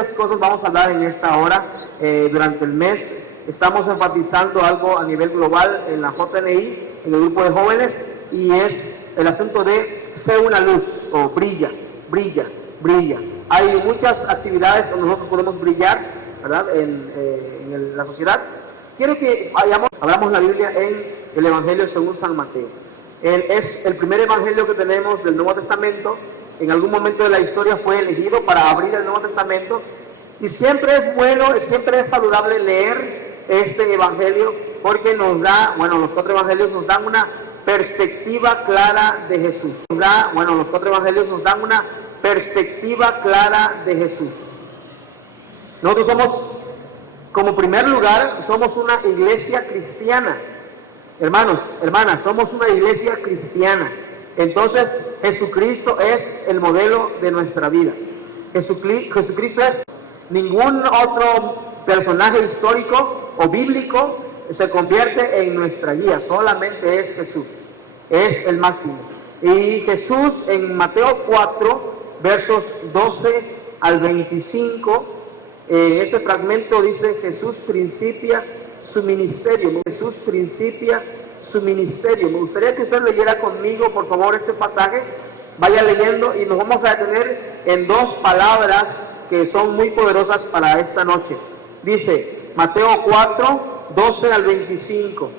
estas cosas vamos a hablar en esta hora. Durante el mes estamos enfatizando algo a nivel global en la JNI, en el grupo de jóvenes, y es el asunto de ser una luz, o brilla, brilla, brilla. Hay muchas actividades donde nosotros podemos brillar, ¿verdad? En la sociedad. Quiero que abramos la Biblia en el Evangelio según San Mateo. Es el primer evangelio que tenemos del Nuevo Testamento. En algún momento de la historia fue elegido para abrir el Nuevo Testamento. Y siempre es bueno, siempre es saludable leer este evangelio, porque nos da, los cuatro evangelios nos dan una perspectiva clara de Jesús. Los cuatro evangelios nos dan una perspectiva clara de Jesús. Nosotros somos, como primer lugar, somos una iglesia cristiana. Hermanos, hermanas, somos una iglesia cristiana. Entonces, Jesucristo es el modelo de nuestra vida. Jesucristo es, ningún otro personaje histórico o bíblico se convierte en nuestra guía. Solamente es Jesús. Es el máximo. Y Jesús en Mateo 4, versos 12 al 25, este fragmento dice: Jesús principia su ministerio. Jesús principia su ministerio. Me gustaría que usted leyera conmigo, por favor, este pasaje. Vaya leyendo y nos vamos a detener en dos palabras que son muy poderosas para esta noche. Dice Mateo 4, 12 al 25.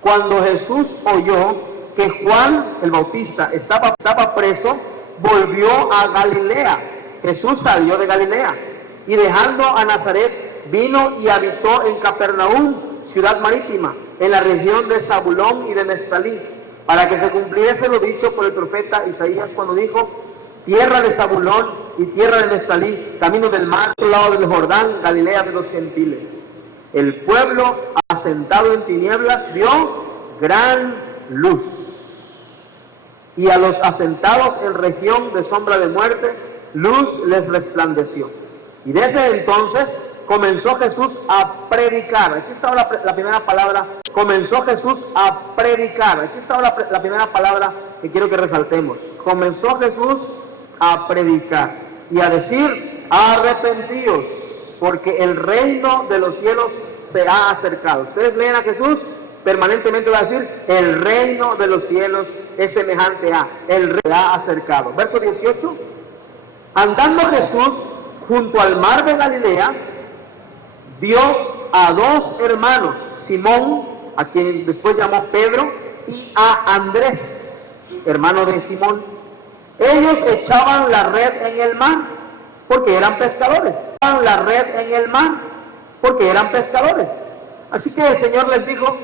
Cuando Jesús oyó que Juan el Bautista estaba preso, volvió a Galilea. Jesús salió de Galilea y dejando a Nazaret, vino y habitó en Capernaum, ciudad marítima, en la región de Zabulón y de Neftalí, para que se cumpliese lo dicho por el profeta Isaías cuando dijo: tierra de Zabulón y tierra de Neftalí, camino del mar, otro lado del Jordán, Galilea de los gentiles. El pueblo asentado en tinieblas vio gran luz, y a los asentados en región de sombra de muerte, luz les resplandeció. Y desde entonces comenzó Jesús a predicar. Aquí está la primera palabra. Comenzó Jesús a predicar. Aquí está la primera palabra que quiero que resaltemos. Comenzó Jesús a predicar y a decir: arrepentíos, porque el reino de los cielos se ha acercado. Ustedes leen a Jesús, permanentemente va a decir: el reino de los cielos es semejante a, el reino se ha acercado. Verso 18. Andando Jesús junto al mar de Galilea, vio a dos hermanos, Simón, a quien después llamó Pedro, y a Andrés, hermano de Simón. Ellos echaban la red en el mar, porque eran pescadores. Echaban la red en el mar, porque eran pescadores. Así que el Señor les dijo: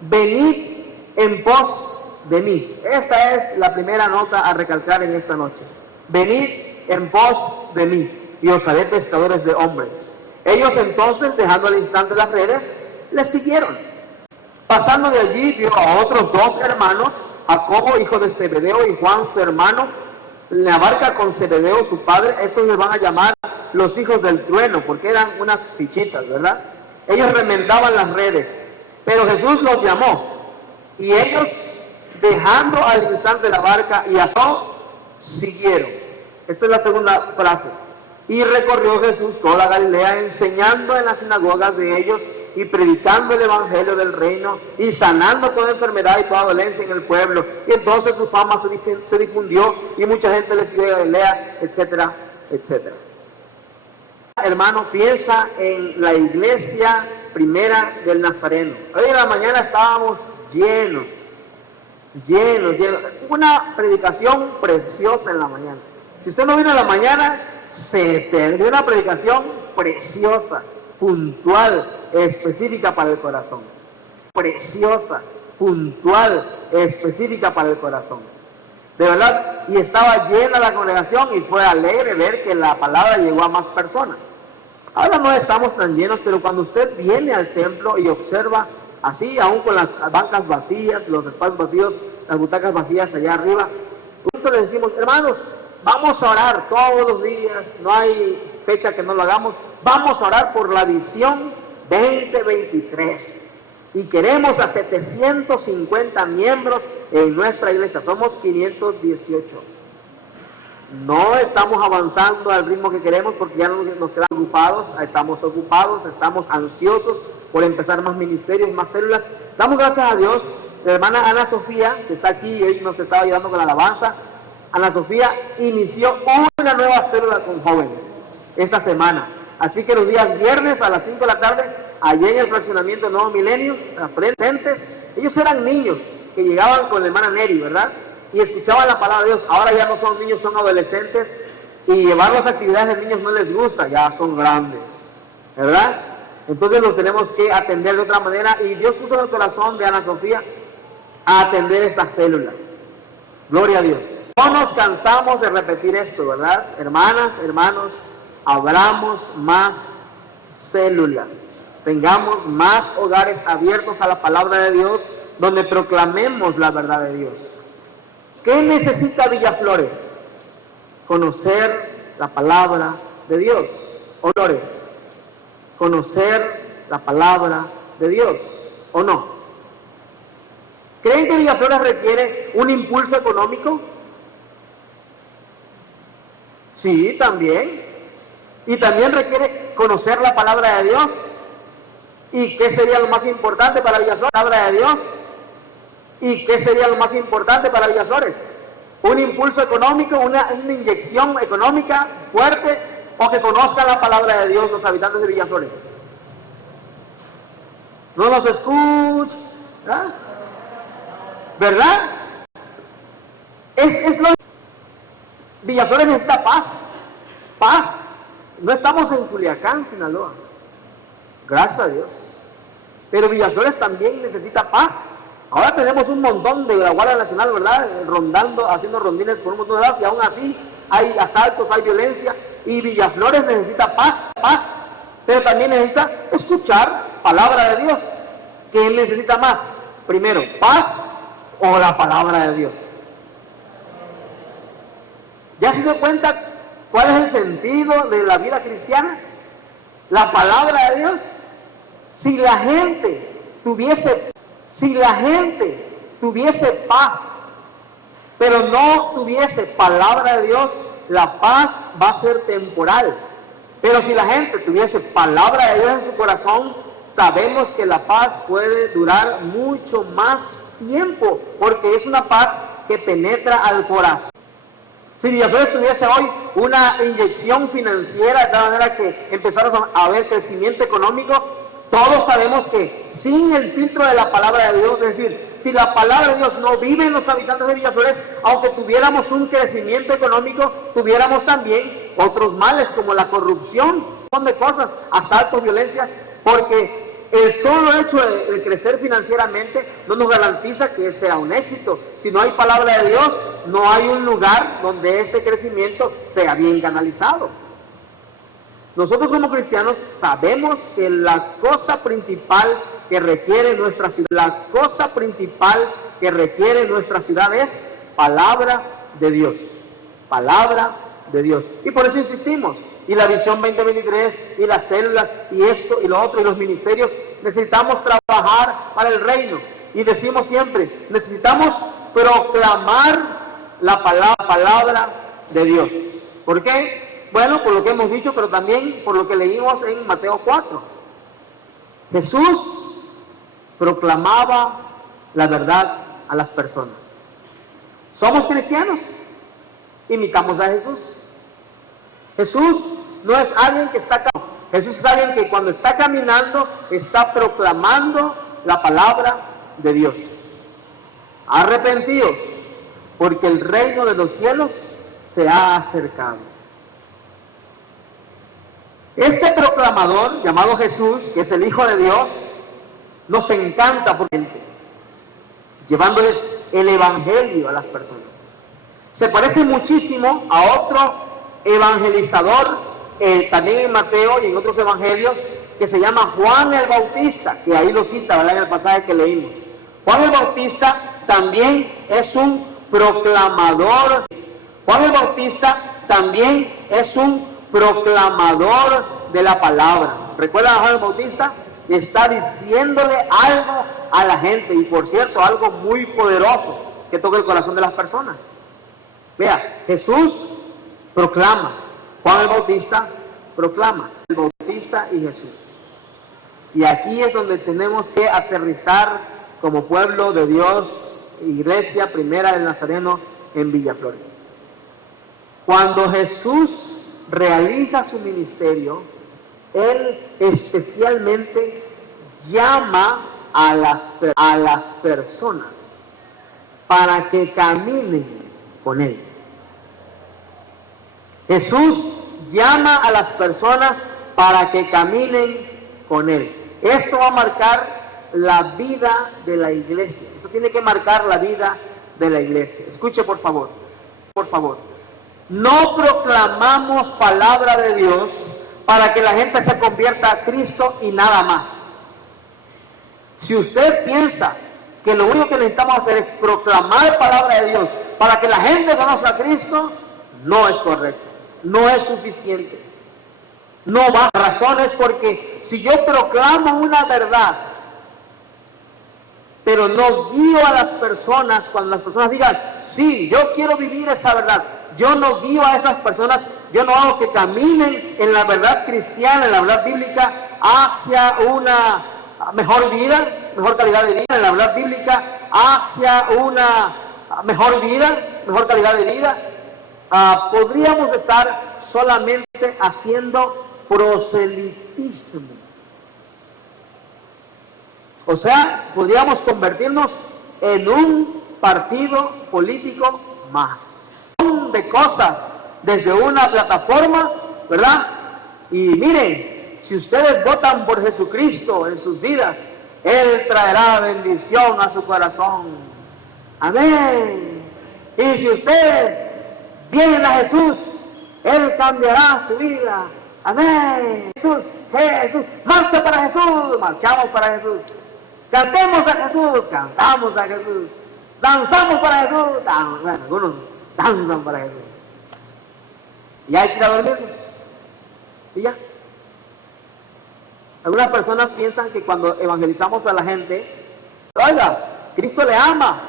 venid en pos de mí. Esa es la primera nota a recalcar en esta noche. Venid en pos de mí, y os haré pescadores de hombres. Ellos entonces, dejando al instante las redes, les siguieron. Pasando de allí, vio a otros dos hermanos, Jacobo, hijo de Zebedeo, y Juan, su hermano, en la barca con Zebedeo, su padre. Estos les van a llamar los hijos del trueno, porque eran unas fichitas, ¿verdad? Ellos remendaban las redes, pero Jesús los llamó, y ellos, dejando al instante la barca y a Jacob, siguieron. Esta es la segunda frase. Y recorrió Jesús toda Galilea, enseñando en las sinagogas de ellos y predicando el evangelio del reino y sanando toda enfermedad y toda dolencia en el pueblo. Y entonces su fama se difundió y mucha gente le siguió a Galilea, etcétera, etcétera. Hermano, piensa en la iglesia primera del Nazareno. Hoy en la mañana estábamos llenos. Una predicación preciosa en la mañana. Si usted no vino en la mañana, se perdió una predicación preciosa, puntual, específica para el corazón. Preciosa, puntual, específica para el corazón. De verdad, y estaba llena la congregación y fue alegre ver que la palabra llegó a más personas. Ahora no estamos tan llenos, pero cuando usted viene al templo y observa así, aún con las bancas vacías, los espacios vacíos, las butacas vacías allá arriba, nosotros le decimos: hermanos, vamos a orar todos los días, no hay fecha que no lo hagamos. Vamos a orar por la visión 2023. Y queremos a 750 miembros en nuestra iglesia. Somos 518. No estamos avanzando al ritmo que queremos porque ya nos quedamos ocupados, estamos ansiosos por empezar más ministerios, más células. Damos gracias a Dios. La hermana Ana Sofía, que está aquí y hoy nos estaba ayudando con la alabanza, Ana Sofía ínció una nueva célula con jóvenes esta semana. Así que los días viernes a las 5 de la tarde, allí en el fraccionamiento Nuevo Milenio, presentes, ellos eran niños que llegaban con la hermana Neri, ¿verdad? Y escuchaban la palabra de Dios. Ahora ya no son niños, son adolescentes, y llevar las actividades de niños no les gusta, ya son grandes, ¿verdad? Entonces los tenemos que atender de otra manera, y Dios puso en el corazón de Ana Sofía a atender esta célula. Gloria a Dios. No nos cansamos de repetir esto, ¿verdad? Hermanas, hermanos, abramos más células, tengamos más hogares abiertos a la palabra de Dios, donde proclamemos la verdad de Dios. ¿Qué necesita Villaflores? Conocer la palabra de Dios. ¿O Flores? Conocer la palabra de Dios, ¿o no? ¿Creen que Villaflores requiere un impulso económico? Sí, también. Y también requiere conocer la palabra de Dios. ¿Y qué sería lo más importante para Villaflores? La palabra de Dios. ¿Y qué sería lo más importante para Villaflores? ¿Un impulso económico, una inyección económica fuerte, o que conozcan la palabra de Dios los habitantes de Villaflores? No nos escuchan, ¿verdad? ¿Verdad? Es lo... Villaflores necesita paz. Paz. No estamos en Culiacán, Sinaloa. Gracias a Dios. Pero Villaflores también necesita paz. Ahora tenemos un montón de la Guardia Nacional, ¿verdad? Rondando, haciendo rondines por un montón de lados, y aún así hay asaltos, hay violencia, y Villaflores necesita paz, paz, pero también necesita escuchar palabra de Dios. ¿Qué él necesita más? Primero, paz o la palabra de Dios. ¿Ya se dio cuenta cuál es el sentido de la vida cristiana? La palabra de Dios. Si la gente tuviese paz, pero no tuviese palabra de Dios, la paz va a ser temporal. Pero si la gente tuviese palabra de Dios en su corazón, sabemos que la paz puede durar mucho más tiempo, porque es una paz que penetra al corazón. Si Villaflores tuviese hoy una inyección financiera de tal manera que empezara a haber crecimiento económico, todos sabemos que sin el filtro de la palabra de Dios, es decir, si la palabra de Dios no vive en los habitantes de Villaflores, aunque tuviéramos un crecimiento económico, tuviéramos también otros males como la corrupción, un montón de cosas, asaltos, violencias, porque el solo hecho de crecer financieramente no nos garantiza que sea un éxito. Si no hay palabra de Dios, no hay un lugar donde ese crecimiento sea bien canalizado. Nosotros como cristianos sabemos que la cosa principal que requiere nuestra ciudad, es palabra de Dios. Palabra de Dios. Y por eso insistimos. Y la visión 2023, y las células, y esto, y lo otro, y los ministerios, necesitamos trabajar para el reino. Y decimos siempre, necesitamos proclamar la palabra de Dios. ¿Por qué? Bueno, por lo que hemos dicho, pero también por lo que leímos en Mateo 4. Jesús proclamaba la verdad a las personas. ¿Somos cristianos? Imitamos a Jesús. Jesús no es alguien que está caminando. Jesús es alguien que cuando está caminando está proclamando la palabra de Dios. Arrepentidos, porque el reino de los cielos se ha acercado. Este proclamador llamado Jesús, que es el Hijo de Dios, nos encanta porque llevándoles el evangelio a las personas. Se parece muchísimo a otro evangelizador, también en Mateo y en otros evangelios, que se llama Juan el Bautista, que ahí lo cita, ¿verdad?, en el pasaje que leímos. Juan el Bautista también es un proclamador. Juan el Bautista también es un proclamador de la palabra. ¿Recuerdan a Juan el Bautista? Está diciéndole algo a la gente, y por cierto, algo muy poderoso que toca el corazón de las personas. Vea, Jesús proclama. Juan el Bautista proclama. El Bautista y Jesús. Y aquí es donde tenemos que aterrizar como pueblo de Dios, Iglesia Primera del Nazareno en Villaflores. Cuando Jesús realiza su ministerio, Él especialmente llama a las personas para que caminen con Él. Jesús llama a las personas para que caminen con Él. Esto va a marcar la vida de la iglesia. Eso tiene que marcar la vida de la iglesia. Escuche por favor. Por favor. No proclamamos palabra de Dios para que la gente se convierta a Cristo y nada más. Si usted piensa que lo único que necesitamos hacer es proclamar palabra de Dios para que la gente conozca a Cristo, no es correcto, no es suficiente. No va. La razón es porque si yo proclamo una verdad, pero no guío a las personas, cuando las personas digan, sí, yo quiero vivir esa verdad, yo no guío a esas personas, yo no hago que caminen en la verdad cristiana, en la verdad bíblica, hacia una mejor vida, mejor calidad de vida, en la verdad bíblica, hacia una mejor vida, mejor calidad de vida, podríamos estar solamente haciendo proselitismo. O sea, podríamos convertirnos en un partido político más. De cosas desde una plataforma, ¿verdad? Y miren, si ustedes votan por Jesucristo en sus vidas, Él traerá bendición a su corazón. Amén. Y si ustedes vienen a Jesús, Él cambiará su vida. Amén. Jesús, Jesús, marcha para Jesús, marchamos para Jesús. Cantemos a Jesús, cantamos a Jesús. Danzamos para Jesús, bueno, algunos danzan para Jesús. Y hay que ir a dormirnos. Y ya. Algunas personas piensan que cuando evangelizamos a la gente, oiga, Cristo le ama,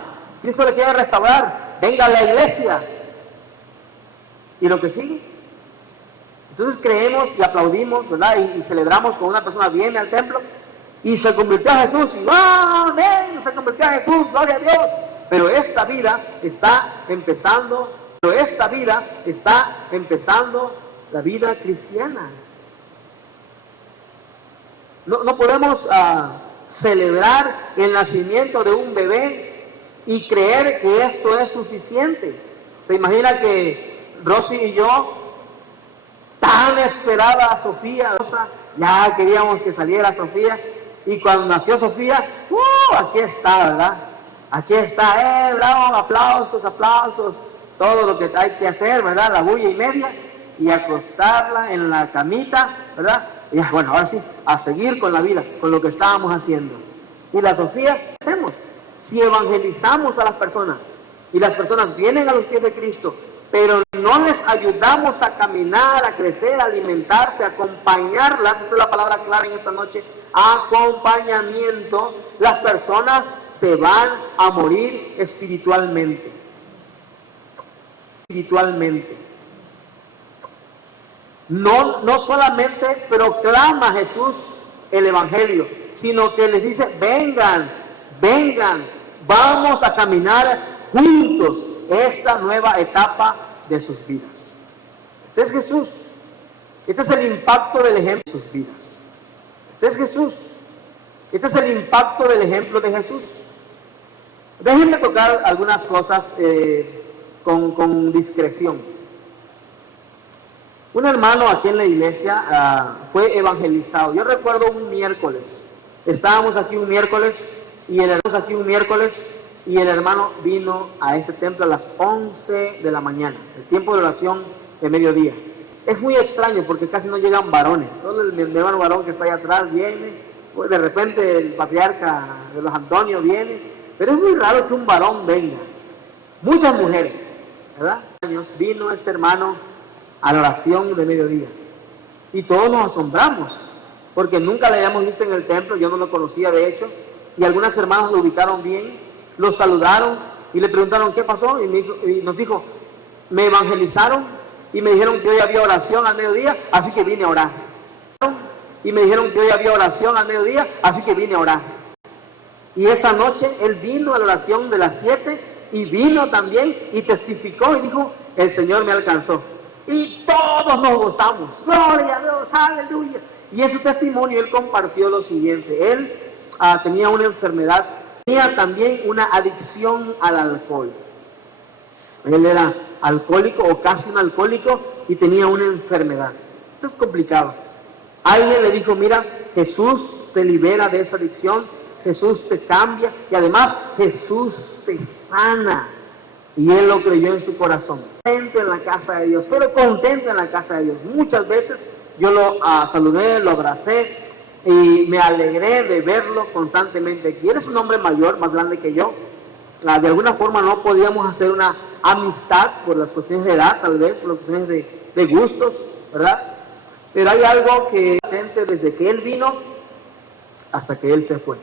Cristo le quiere restaurar, venga a la iglesia. Y lo que sigue. Entonces creemos y aplaudimos, ¿verdad? Y celebramos cuando una persona viene al templo y se convirtió a Jesús. Y ¡amén! Se convirtió a Jesús, gloria a Dios. Pero esta vida está empezando, la vida cristiana. No podemos celebrar el nacimiento de un bebé y creer que esto es suficiente. Se imagina que Rosy y yo, tan esperada a Sofía, ya queríamos que saliera Sofía, y cuando nació Sofía, aquí está, ¿verdad? Aquí está, bravo, aplausos, todo lo que hay que hacer, ¿verdad? La bulla y media, y acostarla en la camita, ¿verdad? Y bueno, ahora sí, a seguir con la vida, con lo que estábamos haciendo. Y la Sofía, ¿qué hacemos? Si evangelizamos a las personas, y las personas vienen a los pies de Cristo, pero no les ayudamos a caminar, a crecer, a alimentarse, a acompañarlas, esa es la palabra clara en esta noche, acompañamiento, las personas se van a morir espiritualmente. No solamente proclama Jesús el Evangelio, sino que les dice, vengan, vamos a caminar juntos esta nueva etapa de sus vidas. Este es Jesús. Este es el impacto del ejemplo de sus vidas. Este es Jesús. Este es el impacto del ejemplo de Jesús. Déjenme tocar algunas cosas con discreción. Un hermano aquí en la iglesia fue evangelizado. Yo recuerdo un miércoles. Estábamos aquí un miércoles y el hermano vino a este templo a las 11 de la mañana, el tiempo de oración de mediodía. Es muy extraño porque casi no llegan varones. Solo el hermano varón que está ahí atrás viene, pues de repente el patriarca de los Antonios viene, pero es muy raro que un varón venga. Muchas mujeres, ¿verdad? Vino este hermano a la oración de mediodía y todos nos asombramos porque nunca le habíamos visto en el templo, yo no lo conocía de hecho, y algunas hermanas lo ubicaron bien, lo saludaron y le preguntaron qué pasó y nos dijo, me evangelizaron y me dijeron que hoy había oración al mediodía, así que vine a orar. Y me dijeron que hoy había oración al mediodía, así que vine a orar. Y esa noche él vino a la oración de las 7 y vino también y testificó y dijo, el Señor me alcanzó. Y todos nos gozamos. Gloria a Dios, aleluya. Y en su testimonio él compartió lo siguiente. Él tenía una enfermedad, tenía también una adicción al alcohol. Él era alcohólico o casi un alcohólico y tenía una enfermedad. Esto es complicado. Alguien le dijo, mira, Jesús te libera de esa adicción, Jesús te cambia y además Jesús te sana. Y él lo creyó en su corazón. Contento en la casa de Dios, pero contento en la casa de Dios. Muchas veces yo lo saludé, lo abracé y me alegré de verlo constantemente aquí. Él es un hombre mayor, más grande que yo. De alguna forma no podíamos hacer una amistad por las cuestiones de edad, tal vez, por las cuestiones de gustos, ¿verdad? Pero hay algo que desde que él vino hasta que él se fue.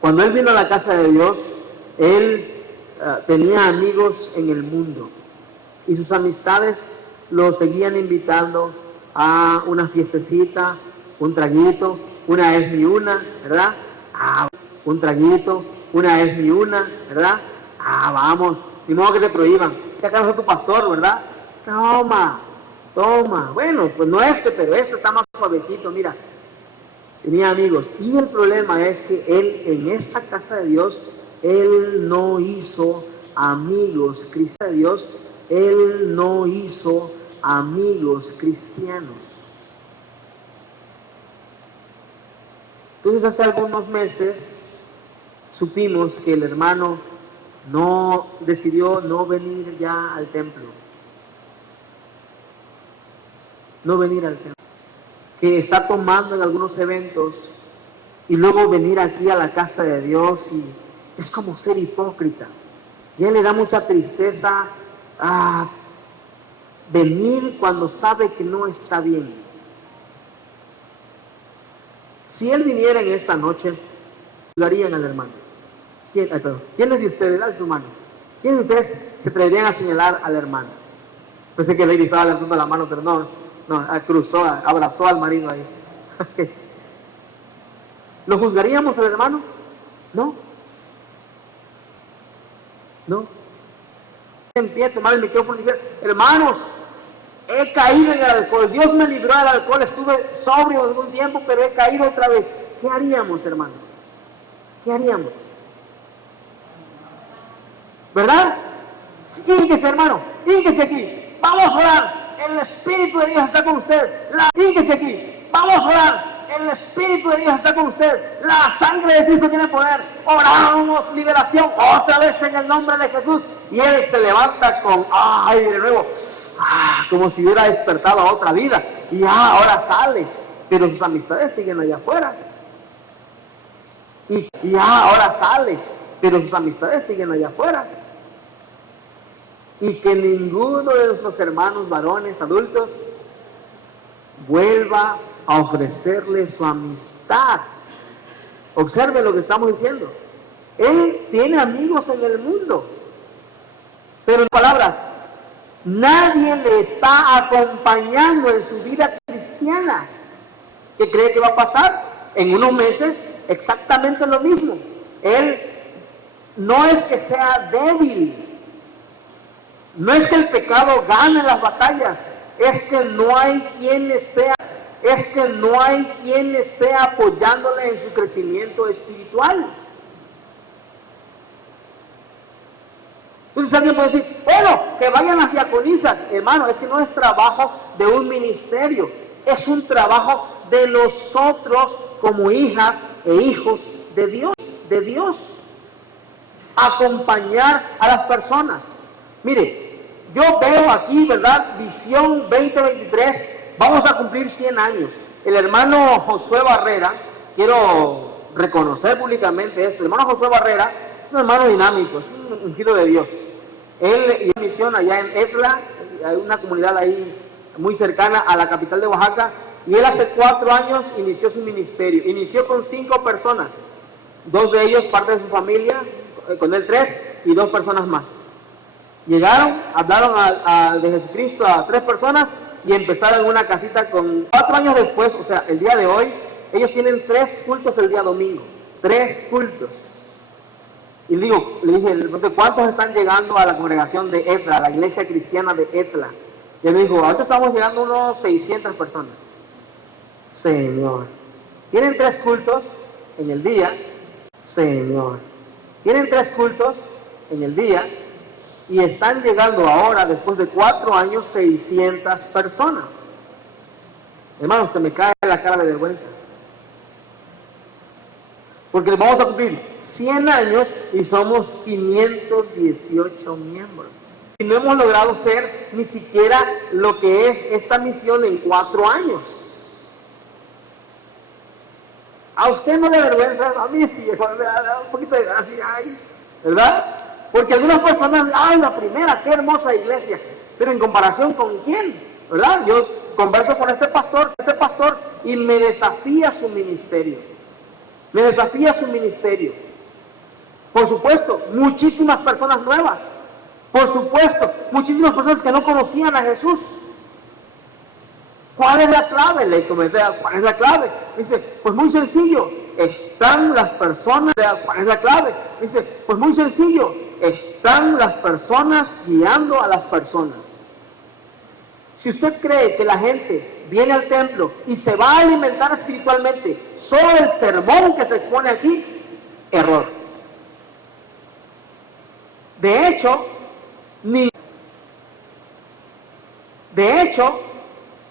Cuando él vino a la casa de Dios, él tenía amigos en el mundo y sus amistades lo seguían invitando a una fiestecita, un traguito, una es ni una, ¿verdad? Un traguito, una es ni una, ¿verdad? Vamos, ni modo que te prohíban. ¿Qué acaso es tu pastor, verdad? Toma. Bueno, pues no pero este está más suavecito, mira. Tenía amigos. Y el problema es que él, en esta casa de Dios, él no hizo amigos cristianos. Él no hizo amigos cristianos. Entonces, hace algunos meses supimos que el hermano decidió no venir ya al templo. Que está tomando en algunos eventos y luego venir aquí a la casa de Dios y es como ser hipócrita. Y a él le da mucha tristeza venir cuando sabe que no está bien. Si él viniera en esta noche, juzgarían al hermano. ¿Quiénes de ustedes? Dale su mano. ¿Quiénes de ustedes se atreverían a señalar al hermano? Pensé que Lady estaba levantando la mano, pero no, cruzó, abrazó al marido ahí. ¿Lo juzgaríamos al hermano? No. En pie, tomar el micrófono y decir, hermanos, he caído en el alcohol, Dios me libró del alcohol, estuve sobrio algún tiempo, pero he caído otra vez. ¿Qué haríamos, hermanos? ¿Qué haríamos? ¿Verdad? Híguese, hermano, híguese aquí, vamos a orar. El Espíritu de Dios está con usted. Híguese aquí. Vamos a orar. El Espíritu de Dios está con usted. La sangre de Cristo tiene poder. Oramos liberación otra vez en el nombre de Jesús. Y él se levanta con de nuevo. Como si hubiera despertado a otra vida. Y ahora sale. Pero sus amistades siguen allá afuera. Y ahora sale. Pero sus amistades siguen allá afuera. Y que ninguno de nuestros hermanos varones adultos vuelva a ofrecerle su amistad. Observe lo que estamos diciendo. Él tiene amigos en el mundo, pero en palabras, nadie le está acompañando en su vida cristiana. ¿Qué cree que va a pasar? En unos meses exactamente lo mismo. Él no es que sea débil, no es que el pecado gane las batallas, es que no hay quien le sea apoyándole en su crecimiento espiritual. Entonces alguien puede decir, bueno, que vayan las diaconisas. Hermano, es que no es trabajo de un ministerio, es un trabajo de nosotros como hijas e hijos de Dios. Acompañar a las personas. Mire, yo veo aquí, ¿verdad? Visión 2023, vamos a cumplir 100 años. El hermano Josué Barrera, quiero reconocer públicamente esto, el hermano Josué Barrera es un hermano dinámico, es un ungido de Dios. Él hizo misión allá en Etla, hay una comunidad ahí muy cercana a la capital de Oaxaca, y él hace 4 años inició su ministerio. Inició con 5 personas, 2 de ellos parte de su familia, con él 3 y 2 personas más. Llegaron, hablaron de Jesucristo a 3 personas y empezaron en una casita con 4 años después, o sea, el día de hoy, ellos tienen 3 cultos el día domingo. 3 cultos. Y le dije, ¿cuántos están llegando a la congregación de Etla, a la iglesia cristiana de Etla? Y él me dijo, ahorita estamos llegando a unos 600 personas. Señor, tienen 3 cultos en el día. Señor, tienen 3 cultos en el día y están llegando ahora, después de 4 años, 600 personas. Hermano, se me cae la cara de vergüenza. Porque vamos a cumplir 100 años y somos 518 miembros. Y no hemos logrado ser ni siquiera lo que es esta misión en 4 años. ¿A usted no le avergüenza? A mí sí, un poquito de así, ay, ¿verdad? Porque algunas personas, ay, la primera, qué hermosa iglesia. Pero en comparación con quién, ¿verdad? Yo converso con este pastor, y me desafía su ministerio. Me desafía su ministerio. Por supuesto, muchísimas personas nuevas. Por supuesto, muchísimas personas que no conocían a Jesús. ¿Cuál es la clave? Le comenté, ¿cuál es la clave? Dice, pues muy sencillo, están las personas. ¿Cuál es la clave? Dice, pues muy sencillo, están las personas guiando a las personas. Si usted cree que la gente viene al templo y se va a alimentar espiritualmente solo el sermón que se expone aquí, error. De hecho,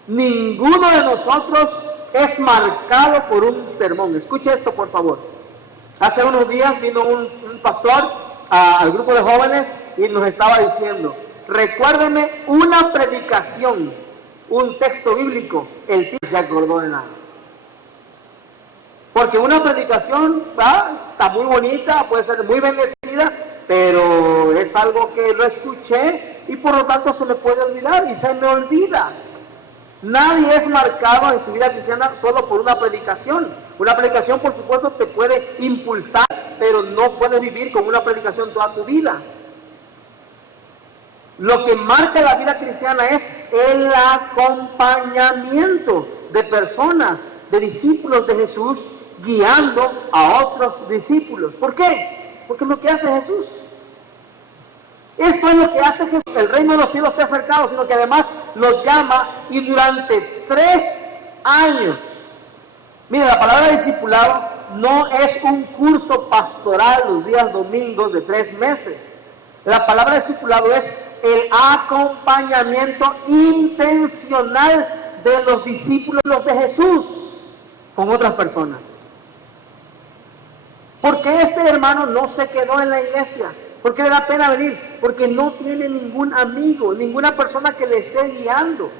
ninguno de nosotros es marcado por un sermón. Escuche esto, por favor. Hace unos días vino un pastor al grupo de jóvenes y nos estaba diciendo, recuérdeme una predicación, un texto bíblico. El tipo se acordó de nada. Porque una predicación está muy bonita, puede ser muy bendecida, pero es algo que lo escuché y por lo tanto se me puede olvidar y se me olvida. Nadie es marcado en su vida cristiana solo por una predicación. Una predicación, por supuesto, te puede impulsar, pero no puedes vivir con una predicación toda tu vida. Lo que marca la vida cristiana es el acompañamiento de personas, de discípulos de Jesús, guiando a otros discípulos. ¿Por qué? Porque es lo que hace Jesús. Esto es lo que hace Jesús. El reino de los cielos se ha acercado, sino que además los llama y durante 3 años. Mire, la palabra discipulado no es un curso pastoral los días domingos de 3 meses. La palabra discipulado es el acompañamiento intencional de los discípulos de Jesús con otras personas. Porque este hermano no se quedó en la iglesia. ¿Por qué le da pena venir? Porque no tiene ningún amigo, ninguna persona que le esté guiando.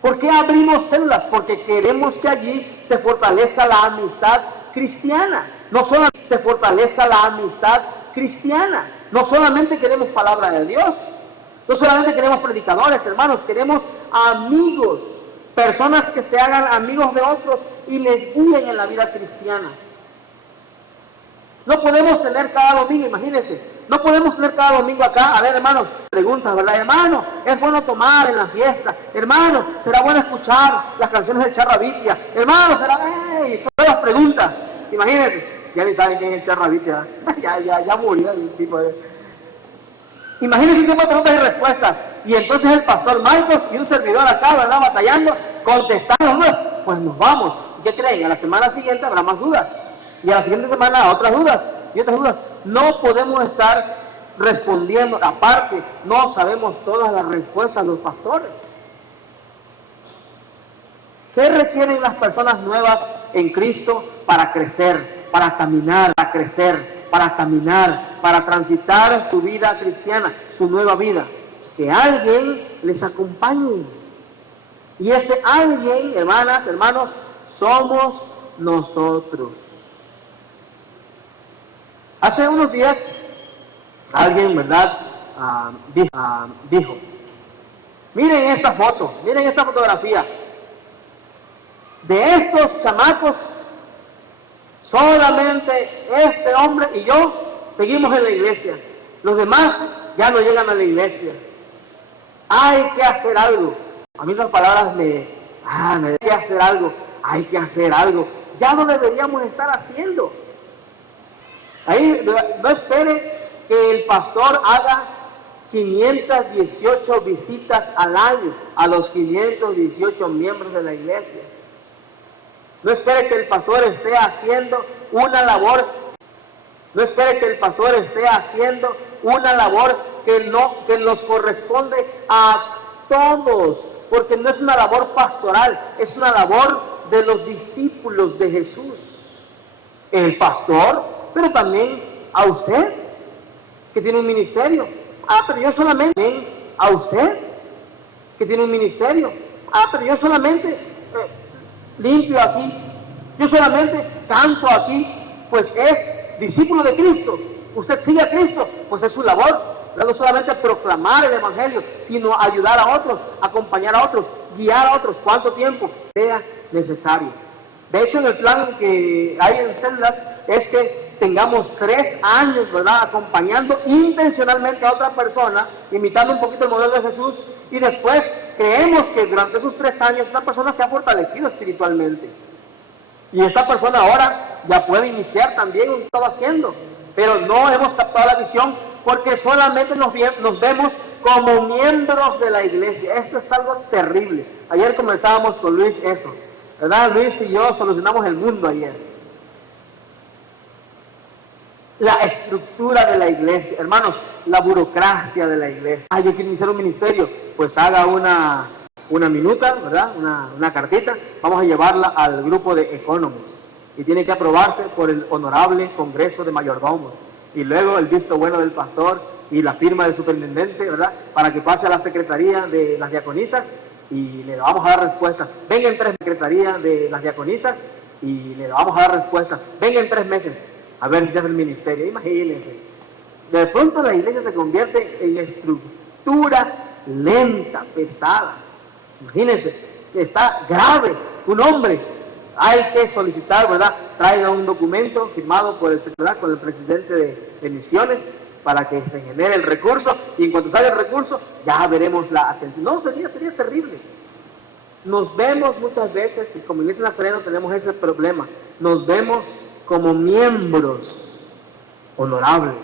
¿Por qué abrimos células? Porque queremos que allí se fortalezca la amistad cristiana. No solamente se fortalezca la amistad cristiana. No solamente queremos palabra de Dios. No solamente queremos predicadores, hermanos. Queremos amigos. Personas que se hagan amigos de otros y les guíen en la vida cristiana. No podemos tener cada domingo, imagínense, no podemos tener cada domingo acá, a ver hermanos, preguntas, ¿verdad? Hermano, es bueno tomar en la fiesta, hermano, será bueno escuchar las canciones de Charravitia, hermano, será, todas las preguntas, imagínense, ya ni saben quién es el Charravitia, ya murió el tipo de... Imagínense siempre preguntas y respuestas, y entonces el pastor Marcos y un servidor acá, ¿verdad? Batallando, contestando dudas, pues nos vamos, ¿y qué creen? A la semana siguiente habrá más dudas. Y a la siguiente semana otras dudas y otras dudas. No podemos estar respondiendo. Aparte, no sabemos todas las respuestas de los pastores. ¿Qué requieren las personas nuevas en Cristo para crecer, para caminar, para crecer, para caminar, para transitar su vida cristiana, su nueva vida? Que alguien les acompañe. Y ese alguien, hermanas, hermanos, somos nosotros. Hace unos días alguien, ¿verdad? Dijo, miren esta foto, miren esta fotografía. De estos chamacos, solamente este hombre y yo seguimos en la iglesia. Los demás ya no llegan a la iglesia. Hay que hacer algo. A mí esas palabras hay que hacer algo, hay que hacer algo. Ya no deberíamos estar haciendo. Ahí no espere que el pastor haga 518 visitas al año a los 518 miembros de la iglesia. No espere que el pastor esté haciendo una labor. No espere que el pastor esté haciendo una labor que nos corresponde a todos, porque no es una labor pastoral, es una labor de los discípulos de Jesús. El pastor, pero también a usted, que tiene un ministerio. Pero yo solamente, a usted, que tiene un ministerio. Pero yo solamente limpio aquí, yo solamente canto aquí. Pues es discípulo de Cristo. Usted sigue a Cristo, pues es su labor. No solamente proclamar el evangelio, sino ayudar a otros, acompañar a otros, guiar a otros, cuánto tiempo sea necesario. De hecho, en el plan que hay en Células es que tengamos 3 años, ¿verdad?, acompañando intencionalmente a otra persona, imitando un poquito el modelo de Jesús, y después creemos que durante esos 3 años esta persona se ha fortalecido espiritualmente. Y esta persona ahora ya puede iniciar también lo que estaba haciendo, pero no hemos captado la visión porque solamente nos vemos como miembros de la iglesia. Esto es algo terrible. Ayer comenzábamos con Luis eso, ¿verdad? Luis y yo solucionamos el mundo ayer. La estructura de la iglesia, hermanos, la burocracia de la iglesia. Yo quiero iniciar un ministerio, pues haga una minuta, ¿verdad? Una cartita, vamos a llevarla al grupo de Economos y tiene que aprobarse por el honorable Congreso de Mayordomos y luego el visto bueno del pastor y la firma del superintendente, ¿verdad?, para que pase a la secretaría de las diaconisas y le vamos a dar respuesta. Venga en 3 secretarías de las diaconisas y le vamos a dar respuesta. Venga en 3 meses a ver si se hace el ministerio. Imagínense, de pronto la iglesia se convierte en estructura lenta, pesada. Imagínense, está grave. Un hombre, hay que solicitar, ¿verdad?, traiga un documento firmado por el secretario, con el presidente de misiones, para que se genere el recurso, y en cuanto salga el recurso, ya veremos la atención. No, sería terrible. Nos vemos muchas veces, y como iglesia nazarena tenemos ese problema, nos vemos como miembros honorables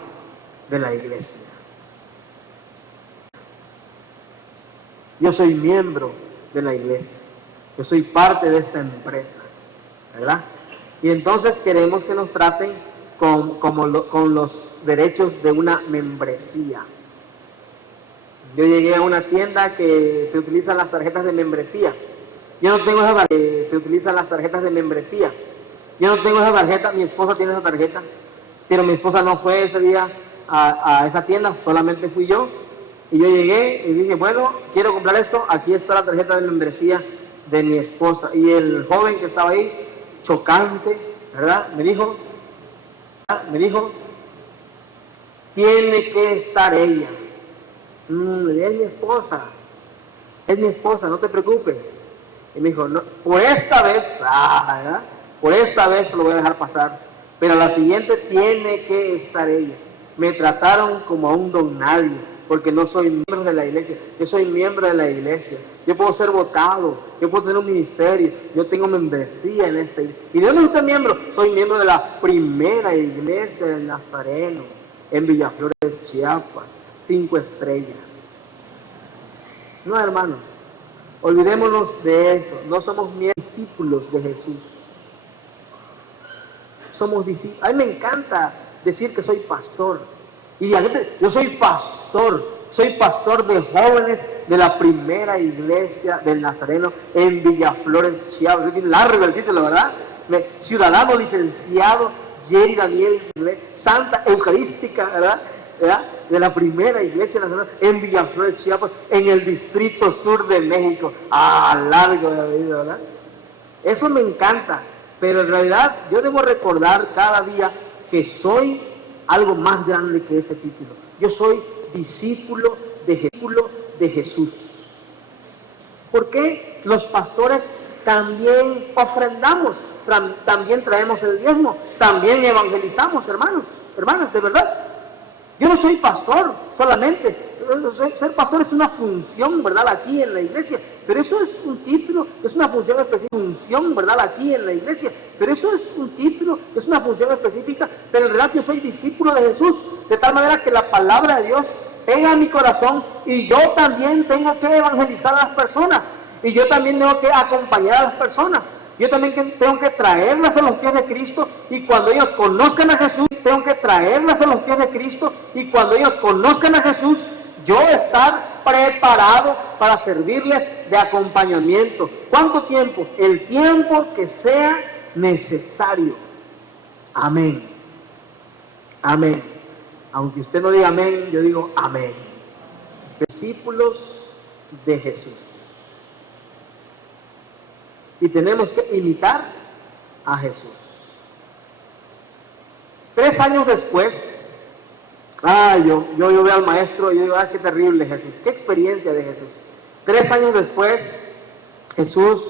de la iglesia. Yo soy miembro de la iglesia, yo soy parte de esta empresa, ¿verdad? Y entonces queremos que nos traten con los derechos de una membresía. Yo llegué a una tienda que se utilizan las tarjetas de membresía. Yo no tengo esa tarjeta, se utilizan las tarjetas de membresía. Yo no tengo esa tarjeta, mi esposa tiene esa tarjeta, pero mi esposa no fue ese día a esa tienda, solamente fui yo. Y yo llegué y dije, bueno, quiero comprar esto, aquí está la tarjeta de membresía de mi esposa. Y el joven que estaba ahí, chocante, ¿verdad?, me dijo, tiene que estar ella. Es mi esposa, no te preocupes. Y me dijo, no, por esta vez, ¿verdad?, por esta vez lo voy a dejar pasar, pero la siguiente tiene que estar ella. Me trataron como a un don nadie, porque no soy miembro de la iglesia. Yo soy miembro de la iglesia. Yo puedo ser votado, yo puedo tener un ministerio, yo tengo membresía en esta iglesia. ¿Y de dónde usted es miembro? Soy miembro de la primera iglesia del Nazareno, en Villaflores, Chiapas, 5 estrellas. No, hermanos, olvidémonos de eso. No somos discípulos de Jesús. Somos discípulos. A mí me encanta decir que soy pastor. Y yo soy pastor de jóvenes de la primera iglesia del Nazareno en Villaflores, Chiapas. Es bien largo el título, ¿verdad? Ciudadano licenciado Jerry Daniel, Santa Eucarística, ¿verdad? De la primera iglesia nacional en Villaflores, Chiapas, en el Distrito Sur de México. Largo de la vida, ¿verdad? Eso me encanta, pero en realidad yo debo recordar cada día que soy algo más grande que ese título. Yo soy discípulo de Jesús. ¿Por qué los pastores también ofrendamos? También traemos el diezmo, también evangelizamos, hermanos, hermanas, de verdad. Yo no soy pastor solamente. Ser pastor es una función, ¿verdad? Aquí en la iglesia. Pero eso es un título, es una función específica. Función, ¿verdad? Aquí en la iglesia. Pero eso es un título, es una función específica. Pero en realidad yo soy discípulo de Jesús. De tal manera que la palabra de Dios pega en mi corazón. Y yo también tengo que evangelizar a las personas. Y yo también tengo que acompañar a las personas. Yo también tengo que traerlas a los pies de Cristo, y cuando ellos conozcan a Jesús, tengo que traerlas a los pies de Cristo, y cuando ellos conozcan a Jesús, yo estar preparado para servirles de acompañamiento. ¿Cuánto tiempo? El tiempo que sea necesario. Amén. Amén. Aunque usted no diga amén, yo digo amén. Discípulos de Jesús. Y tenemos que imitar a Jesús. 3 años después, yo veo al maestro y yo digo, qué terrible Jesús, qué experiencia de Jesús. 3 años después, Jesús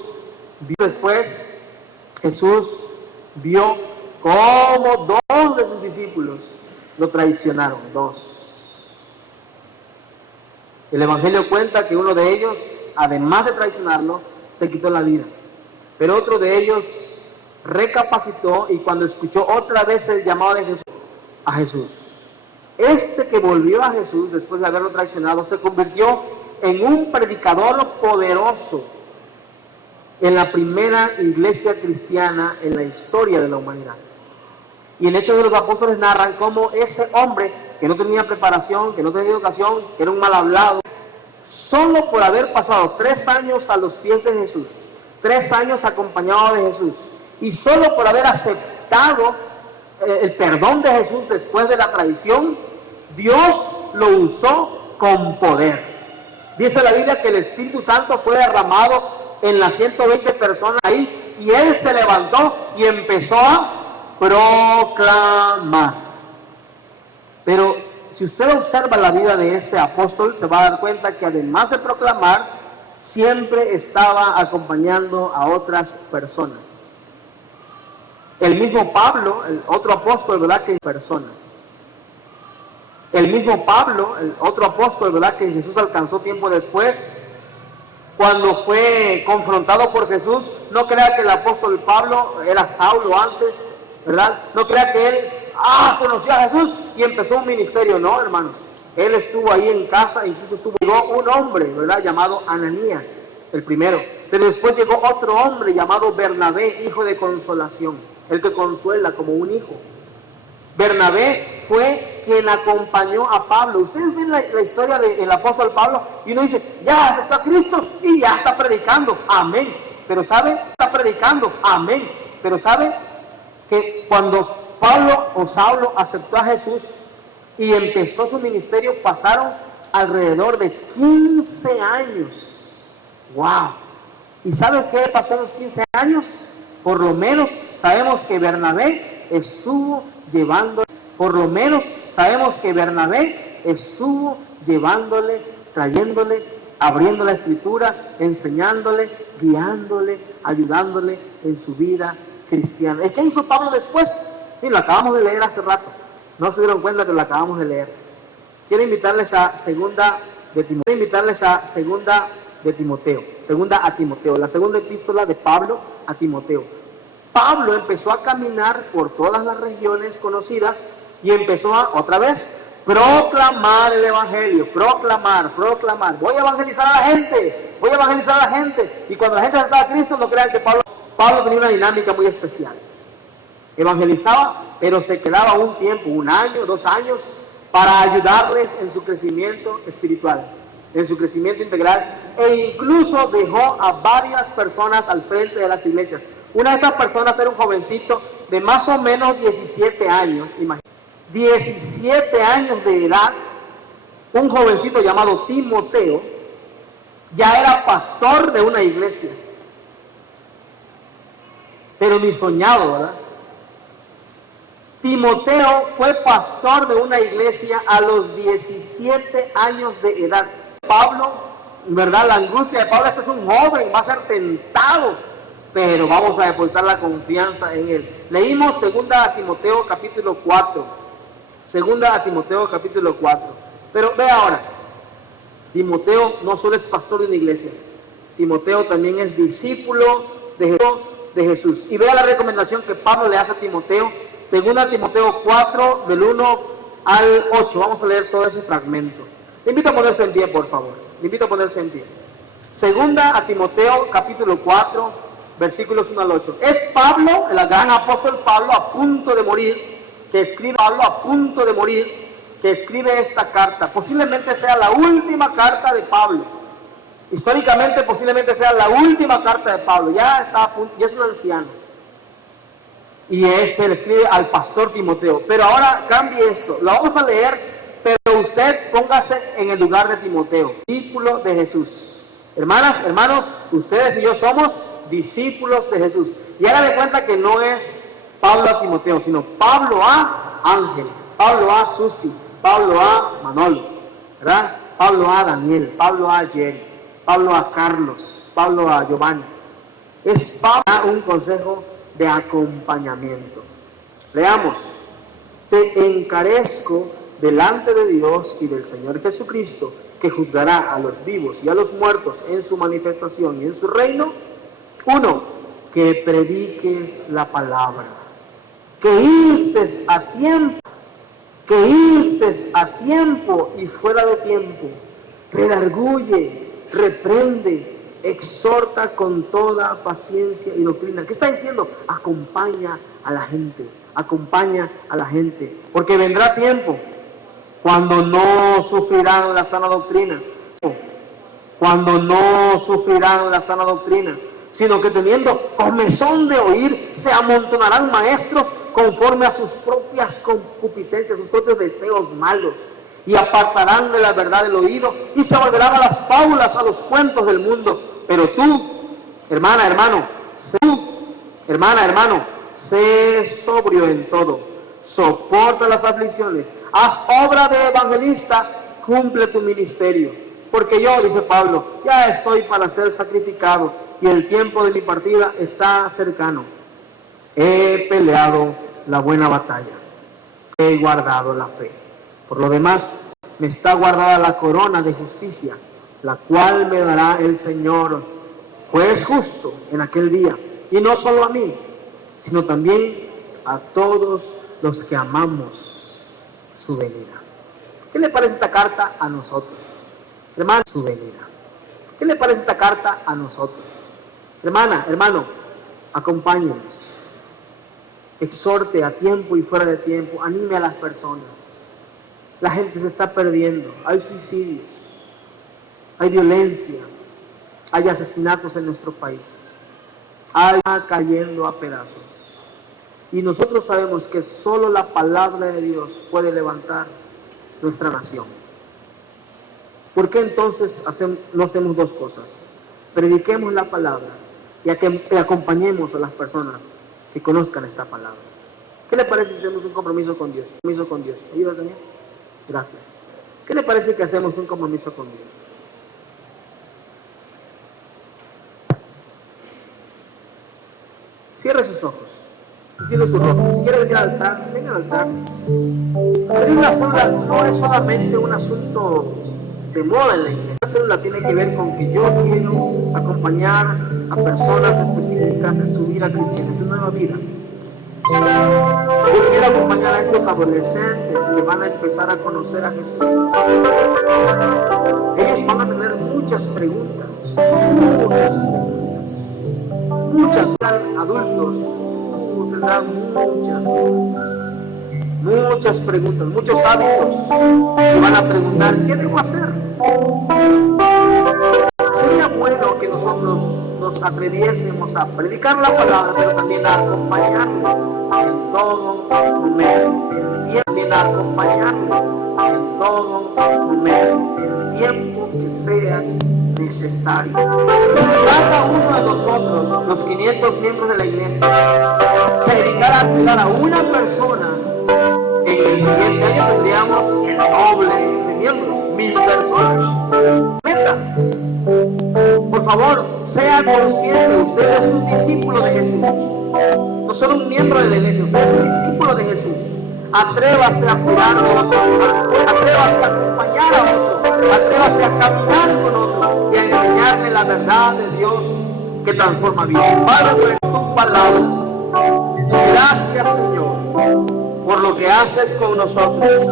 vio cómo 2 de sus discípulos lo traicionaron, 2. El Evangelio cuenta que uno de ellos, además de traicionarlo, se quitó la vida. Pero otro de ellos recapacitó y cuando escuchó otra vez el llamado de Jesús, a Jesús. Este que volvió a Jesús después de haberlo traicionado se convirtió en un predicador poderoso en la primera iglesia cristiana en la historia de la humanidad. Y en Hechos de los Apóstoles narran cómo ese hombre que no tenía preparación, que no tenía educación, que era un mal hablado, solo por haber pasado 3 años a los pies de Jesús, 3 años acompañado de Jesús, y solo por haber aceptado el perdón de Jesús después de la traición, Dios lo usó con poder. Dice la Biblia que el Espíritu Santo fue derramado en las 120 personas ahí, y él se levantó y empezó a proclamar. Pero si usted observa la vida de este apóstol, se va a dar cuenta que además de proclamar, siempre estaba acompañando a otras personas. El mismo Pablo, el otro apóstol, ¿verdad? Que personas. El mismo Pablo, el otro apóstol, ¿verdad? Que Jesús alcanzó tiempo después, cuando fue confrontado por Jesús. No crea que el apóstol Pablo era Saulo antes, ¿verdad? No crea que él conoció a Jesús y empezó un ministerio. No, hermanos. Él estuvo ahí en casa, incluso llegó un hombre, ¿verdad? Llamado Ananías, el primero. Pero después llegó otro hombre llamado Bernabé, hijo de consolación, el que consuela como un hijo. Bernabé fue quien acompañó a Pablo. Ustedes ven la historia del apóstol Pablo y uno dice, ya está Cristo y ya está predicando, amén. Pero ¿sabe? Está predicando, amén. Pero ¿sabe? Que cuando Pablo o Saulo aceptó a Jesús y empezó su ministerio, pasaron alrededor de 15 años. ¡Wow! ¿Y saben qué pasó en los 15 años? Por lo menos sabemos que Bernabé estuvo llevándole, trayéndole, abriendo la escritura, enseñándole, guiándole, ayudándole en su vida cristiana. ¿Qué hizo Pablo después? Sí, lo acabamos de leer hace rato. No se dieron cuenta que lo acabamos de leer. Quiero invitarles a segunda de Timoteo, segunda a Timoteo, la segunda epístola de Pablo a Timoteo. Pablo empezó a caminar por todas las regiones conocidas y empezó a, otra vez, proclamar el evangelio, proclamar. Voy a evangelizar a la gente, Y cuando la gente aceptaba a Cristo, no crean que Pablo tenía una dinámica muy especial. Evangelizaba, pero se quedaba un tiempo, 1 año, 2 años, para ayudarles en su crecimiento espiritual, en su crecimiento integral, e incluso dejó a varias personas al frente de las iglesias. Una de estas personas era un jovencito de más o menos 17 años, imagínate, 17 años de edad, un jovencito llamado Timoteo, ya era pastor de una iglesia, pero ni soñado, ¿verdad? Timoteo fue pastor de una iglesia a los 17 años de edad. Pablo, ¿verdad? La angustia de Pablo, este es un joven, va a ser tentado, pero vamos a depositar la confianza en él. Leímos 2 Timoteo capítulo 4. Segunda a Timoteo capítulo 4. Pero ve ahora, Timoteo no solo es pastor de una iglesia, Timoteo también es discípulo de Jesús. Y vea la recomendación que Pablo le hace a Timoteo, segunda a Timoteo 4, del 1 al 8. Vamos a leer todo ese fragmento. Le invito a ponerse en pie, por favor. Le invito a ponerse en pie. Segunda a Timoteo capítulo 4, versículos 1 al 8. Es Pablo, el gran apóstol Pablo, a punto de morir, que escribe esta carta. Posiblemente sea la última carta de Pablo. Históricamente posiblemente sea la última carta de Pablo. Ya es un anciano. Y se le escribe al pastor Timoteo. Pero ahora cambie esto. Lo vamos a leer, pero usted póngase en el lugar de Timoteo, discípulo de Jesús. Hermanas, hermanos, ustedes y yo somos discípulos de Jesús. Y haga de cuenta que no es Pablo a Timoteo, sino Pablo a Ángel, Pablo a Susi, Pablo a Manolo, ¿verdad? Pablo a Daniel, Pablo a Jerry, Pablo a Carlos, Pablo a Giovanni. Es Pablo un consejo de acompañamiento. Leamos. Te encarezco delante de Dios y del Señor Jesucristo, que juzgará a los vivos y a los muertos en su manifestación y en su reino. 1. Que prediques la palabra, que instes a tiempo y fuera de tiempo, redarguye, reprende, exhorta con toda paciencia y doctrina. ¿Qué está diciendo? Acompaña a la gente, porque vendrá tiempo cuando no sufrirán la sana doctrina, sino que teniendo comezón de oír, se amontonarán maestros conforme a sus propias concupiscencias, sus propios deseos malos, y apartarán de la verdad el oído, y se volverán a las fábulas, a los cuentos del mundo. Pero tú, hermana, hermano, sé sobrio en todo, soporta las aflicciones, haz obra de evangelista, cumple tu ministerio. Porque yo, dice Pablo, ya estoy para ser sacrificado, y el tiempo de mi partida está cercano. He peleado la buena batalla, he guardado la fe. Por lo demás, me está guardada la corona de justicia, la cual me dará el Señor, juez justo, en aquel día. Y no solo a mí, sino también a todos los que amamos su venida. ¿Qué le parece esta carta a nosotros? Hermano, su venida. ¿Qué le parece esta carta a nosotros? Hermana, hermano, acompáñenos. Exhorte a tiempo y fuera de tiempo. Anime a las personas. La gente se está perdiendo. Hay suicidios. Hay violencia. Hay asesinatos en nuestro país. Hay cayendo a pedazos. Y nosotros sabemos que solo la palabra de Dios puede levantar nuestra nación. ¿Por qué entonces no hacemos dos cosas? Prediquemos la palabra y acompañemos a las personas que conozcan esta palabra. ¿Qué le parece si hacemos un compromiso con Dios? ¿Ayuda, Señor? Gracias. ¿Qué le parece que hacemos un compromiso con Dios? Cierre sus ojos. Cierre sus ojos. Si quiere venir al altar, venga al altar. Abrir una célula no es solamente un asunto de moda en la iglesia. La célula tiene que ver con que yo quiero acompañar a personas específicas en su vida cristiana, en su nueva vida. Yo quiero acompañar a estos adolescentes que van a empezar a conocer a Jesús. Ellos van a tener muchas preguntas. Muchas adultos tendrán muchas preguntas, muchos hábitos, y van a preguntar, ¿qué debo hacer? Sería bueno que nosotros nos atreviésemos a predicar la palabra, pero también a acompañarles en todo momento, y también a acompañarles en todo momento, el tiempo que sea necesario. Si cada uno de nosotros, los 500 miembros de la iglesia, se dedicara a cuidar a una persona, en el siguiente año tendríamos el doble de miembros, 1000 personas. Meta. Por favor, sea consciente, usted es un discípulo de Jesús. No solo un miembro de la iglesia, usted es un discípulo de Jesús. Atrévase a cuidar de otros, atrévase a acompañar a otros, atrévase a caminar con otros y a enseñarle la verdad de Dios que transforma vidas. Padre, por tu palabra, gracias, Señor, por lo que haces con nosotros.